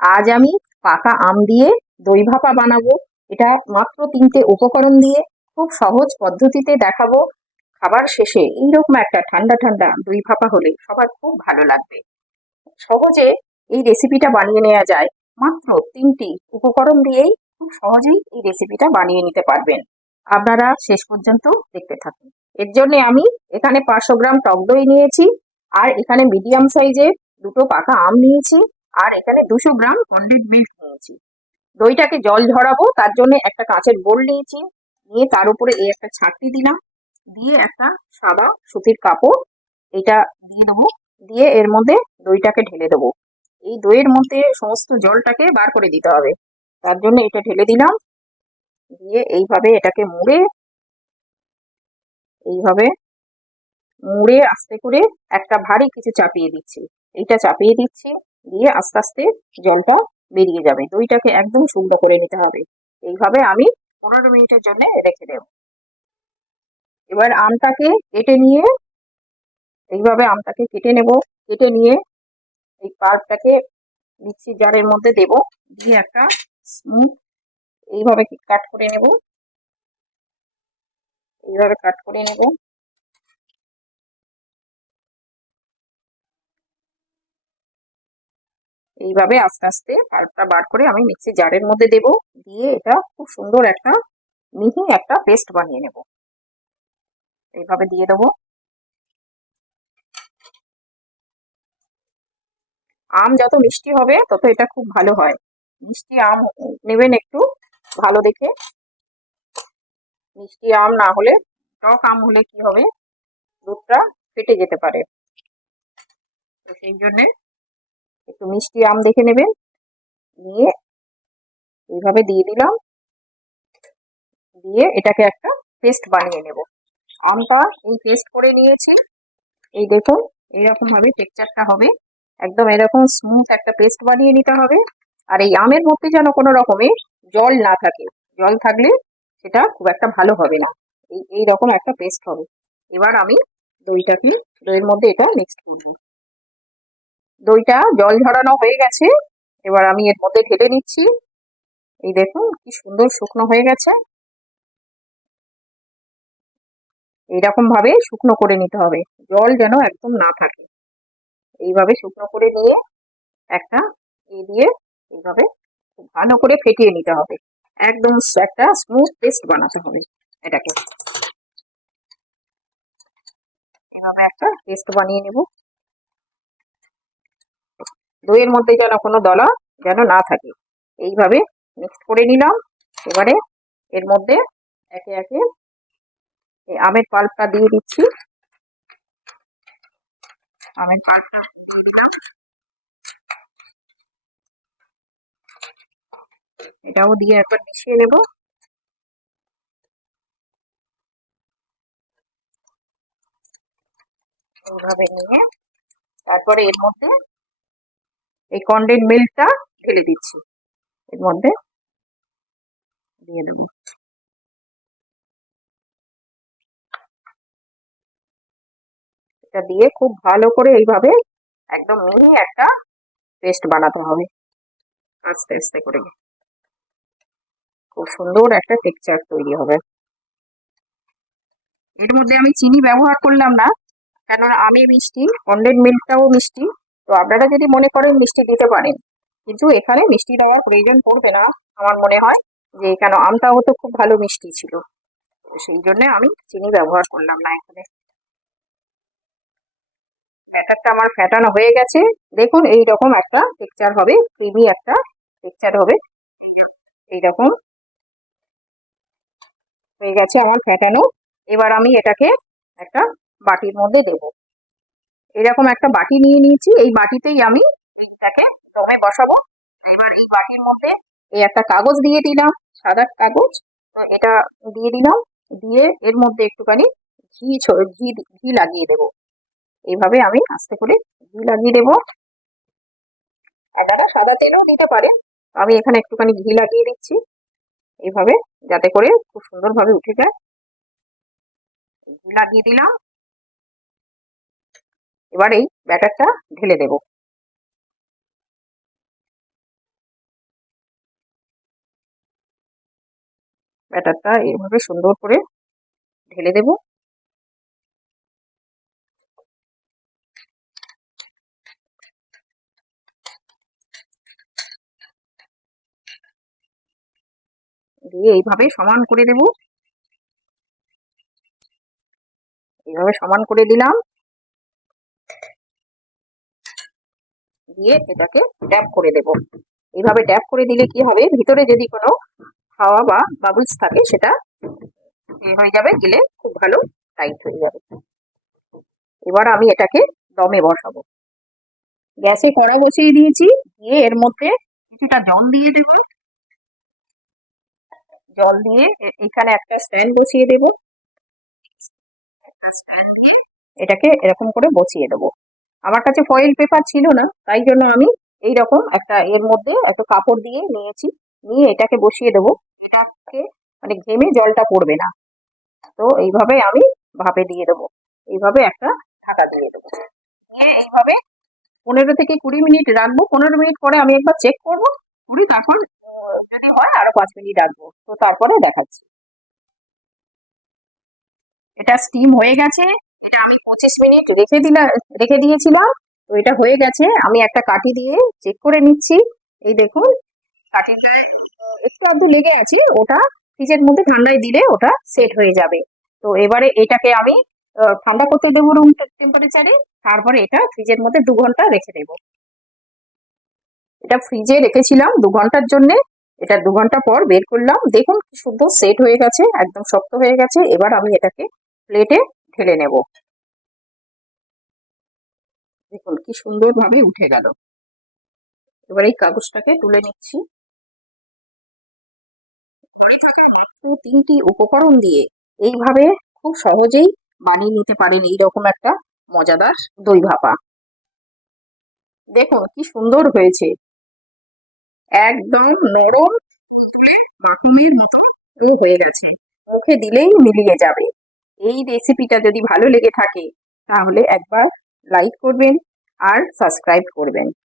আজ আমি পাকা আম দিয়ে দই ভাপা বানাবো। এটা মাত্র 3টে উপকরণ দিয়ে খুব সহজ পদ্ধতিতে দেখাবো। খাবার শেষে এইরকম একটা ঠান্ডা ঠান্ডা দই ভাপা হলে সবার খুব ভালো লাগবে। সহজে এই রেসিপিটা বানিয়ে নেওয়া যায়। মাত্র 3টি উপকরণ দিয়েই খুব সহজেই এই রেসিপিটা বানিয়ে নিতে পারবেন। আপনারা শেষ পর্যন্ত দেখতে থাকুন। এর জন্য আমি এখানে 500 গ্রাম টক দই নিয়েছি, আর এখানে মিডিয়াম সাইজের 2টো পাকা আম নিয়েছি, আর এখানে 200 গ্রাম কনডেন্সড মিল্ক নিয়েছি। দইটাকে জল ঝরাবো তার জন্য একটা কাঁচের বোল নিয়েছি, নিয়ে তার উপরে এই একটা ছাঁকনি দিলাম, দিয়ে একটা সাদা সুতির কাপড় এটা দিয়ে দেবো, দিয়ে এর মধ্যে দইটাকে ঢেলে দেবো। এই দইয়ের মধ্যে সমস্ত জলটাকে বার করে দিতে হবে, তার জন্য এটা ঢেলে দিলাম। দিয়ে এইভাবে এটাকে এইভাবে মুড়ে আস্তে করে একটা ভারী কিছু চাপিয়ে দিচ্ছি। এইটা চাপিয়ে দিচ্ছি, দিয়ে আস্তে আস্তে জলটা বেরিয়ে যাবে। দইটাকে একদম শুকনো করে নিতে হবে। এইভাবে আমি 15 মিনিটের জন্য রেখে দেব। এবার আমটাকে কেটে নিয়ে এইভাবে আমটাকে কেটে নেব। কেটে নিয়ে এই পাল্পটাকে মিক্সি জারের মধ্যে দেব, দিয়ে একটা স্মুথ এইভাবে কাট করে নেব। এইভাবে কাট করে নেব। এইভাবে আস্তে আস্তে পাল্পটা বার করে আমি মিক্সি জারের মধ্যে দেব, দিয়ে এটা খুব সুন্দর একটা মিহি একটা পেস্ট বানিয়ে নেব। এইভাবে দিয়ে দেবো। আম যত মিষ্টি হবে তত এটা খুব ভালো হয়। মিষ্টি আম নেবেন একটু ভালো দেখে। মিষ্টি আম না হলে, টক আম হলে কি হবে, দুধটা ফেটে যেতে পারে। তো সেই জন্যে একটু মিষ্টি আম দেখে নেবেন। নিয়ে এইভাবে দিয়ে দিলাম, দিয়ে এটাকে একটা পেস্ট বানিয়ে নেব। আমটা এই পেস্ট করে নিয়েছি। এই দেখুন, এইরকম ভাবে টেক্সচারটা হবে। একদম এরকম স্মুথ একটা পেস্ট বানিয়ে নিতে হবে। আর এই আমের মধ্যে যেন কোনো রকমের জল না থাকে। জল থাকলে সেটা খুব একটা ভালো হবে না। এই রকম একটা পেস্ট হবে। এবার আমি দইয়ের মধ্যে এটা মিক্সড করব। দইটা জল ঝরানো হয়ে গেছে, এবার আমি এর মধ্যে ঢেলে নিচ্ছি। এই দেখুন কি সুন্দর শুকনো হয়ে গেছে। এইরকম ভাবে শুকনো করে নিতে হবে, জল যেন একদম না থাকে। এইভাবে শুকনো করে নিয়ে একটা দিয়ে এইভাবে খুব ভালো করে ফেটিয়ে নিতে হবে। একদম একটা স্মুথ পেস্ট বানাতে হবে। এটাকে এভাবে একটা পেস্ট বানিয়ে নেব। দইয়ের মধ্যে যেন কোনো দলা যেন না থাকে। এইভাবে মিক্সড করে নিলাম। এবারে এর মধ্যে একে একে এই আমের পাল্পটা দিয়ে দিচ্ছি। আমের পাল্পটা দিয়ে দিলাম। এটাও দিয়ে একবার মিশিয়ে নেব। এইভাবে নিয়ে তারপরে এর মধ্যে এই কনডেন্সড মিল্কটা ঢেলে দিচ্ছি। এর মধ্যে দিয়ে দেবো। এটা দিয়ে খুব ভালো করে এইভাবে একদম মিহি একটা পেস্ট বানাতে হবে। আস্তে আস্তে করে খুব সুন্দর একটা টেক্সচার তৈরি হবে। এর মধ্যে আমি চিনি ব্যবহার করলাম না, কেননা আমি মিষ্টি, কনডেন্সড মিল্কটাও মিষ্টি। তো আপনারা যদি মনে করেন মিষ্টি দিতে পারেন, কিন্তু এখানে মিষ্টি দেওয়ার প্রয়োজন পড়বে না আমার মনে হয়। যে কেন আমটাও তো খুব ভালো মিষ্টি ছিল, তো সেই জন্য আমি চিনি ব্যবহার করলাম না এখানে। ব্যাটারটা আমার ফেটানো হয়ে গেছে। দেখুন এইরকম একটা টেক্সচার হবে, ক্রিমি একটা টেক্সচার হবে। এইরকম হয়ে গেছে আমার ফেটানো। এবার আমি এটাকে একটা বাটির মধ্যে দেব। এরকম একটা বাটি নিয়ে নিয়েছি, এই বাটিতেই আমি এইটাকে দমে বসাবো। এবার এই বাটির মধ্যে এই একটা কাগজ দিয়ে দিলাম, সাদা কাগজ। তো এটা দিয়ে দিলাম, দিয়ে এর মধ্যে একটুখানি ঘি ঘি লাগিয়ে দেবো। এইভাবে আমি আস্তে করে ঘি লাগিয়ে দেবো। আপনারা সাদা তেলও দিতে পারেন, আমি এখানে একটুখানি ঘি লাগিয়ে দিচ্ছি এইভাবে, যাতে করে খুব সুন্দরভাবে উঠে যায়। ঘি লাগিয়ে দিলাম। এবার এই ব্যাটারটা ঢেলে দেব। ব্যাটারটা এভাবে সুন্দর করে ঢেলে দেব। দিয়ে এইভাবে সমান করে দেব। এইভাবে সমান করে দিলাম। দিয়ে এটাকে ট্যাপ করে দেব। এইভাবে ট্যাপ করে দিলে কি হবে, ভিতরে যদি কোনো হাওয়া বা বাবলস থাকে সেটা হয়ে যাবে, গেলে খুব ভালো টাইট হয়ে যাবে। এবার আমি এটাকে দমে বসাবো। গ্যাসে কড়া বসিয়ে দিয়েছি, দিয়ে এর মধ্যে কিছুটা জল দিয়ে দেব। জল দিয়ে এখানে একটা স্ট্যান্ড বসিয়ে দেব। এটাকে এরকম করে বসিয়ে দেবো। আমার কাছে ফয়েল পেপার ছিল না, তাই জন্য আমি এইরকম একটা এর মধ্যে একটা কাপড় দিয়ে নিয়েছি, নিয়ে এটাকে বসিয়ে দেবো। এটাকে মানে ঘেমে জলটা পড়বে না, তো এইভাবে আমি ভাপে দিয়ে দেবো। এইভাবে একটা ঢাকা দিয়ে দেবো, দিয়ে এইভাবে 15 থেকে 20 মিনিট রাখবো। 15 মিনিট পরে আমি একবার চেক করবো, তারপর যদি হয় আরো 5 মিনিট রাখবো, তো তারপরে দেখাচ্ছি। এটা স্টিম হয়ে গেছে। এটা আমি 25 মিনিট রেখে দিয়েছিলাম। তো এটা হয়ে গেছে। আমি একটা কাঠি দিয়ে চেক করে নিচ্ছি। এই দেখুন, কাঠিটায় একটু আধটু লেগে আছে, ওটা ফ্রিজের মধ্যে ঠান্ডায় দিলে ওটা সেট হয়ে যাবে। তো এবারে এটাকে আমি ঠান্ডা করতে দেবো রুম টেম্পারেচারে। তারপরে এটা ফ্রিজের মধ্যে 2 ঘন্টা রেখে দেবো। এটা ফ্রিজে রেখেছিলাম 2 ঘন্টার জন্য। এটা 2 ঘন্টা পর বের করলাম, দেখুন কি সুন্দর সেট হয়ে গেছে, একদম শক্ত হয়ে গেছে। এবার আমি এটাকে প্লেটে ঢেলে নেব। দেখুন কি সুন্দর ভাবে উঠে গেল। এবার এই কাগজটাকে তুলে নিচ্ছি। তো 3টি উপকরণ দিয়ে এইভাবে খুব সহজেই বানিয়ে নিতে পারেন এইরকম একটা মজাদার দই ভাপা। দেখুন কি সুন্দর হয়েছে, একদম নরম মাখনের মতো হয়ে গেছে, মুখে দিলেই মিলিয়ে যাবে। এই রেসিপিটা যদি ভালো লেগে থাকে তাহলে একবার লাইক করবেন আর সাবস্ক্রাইব করবেন।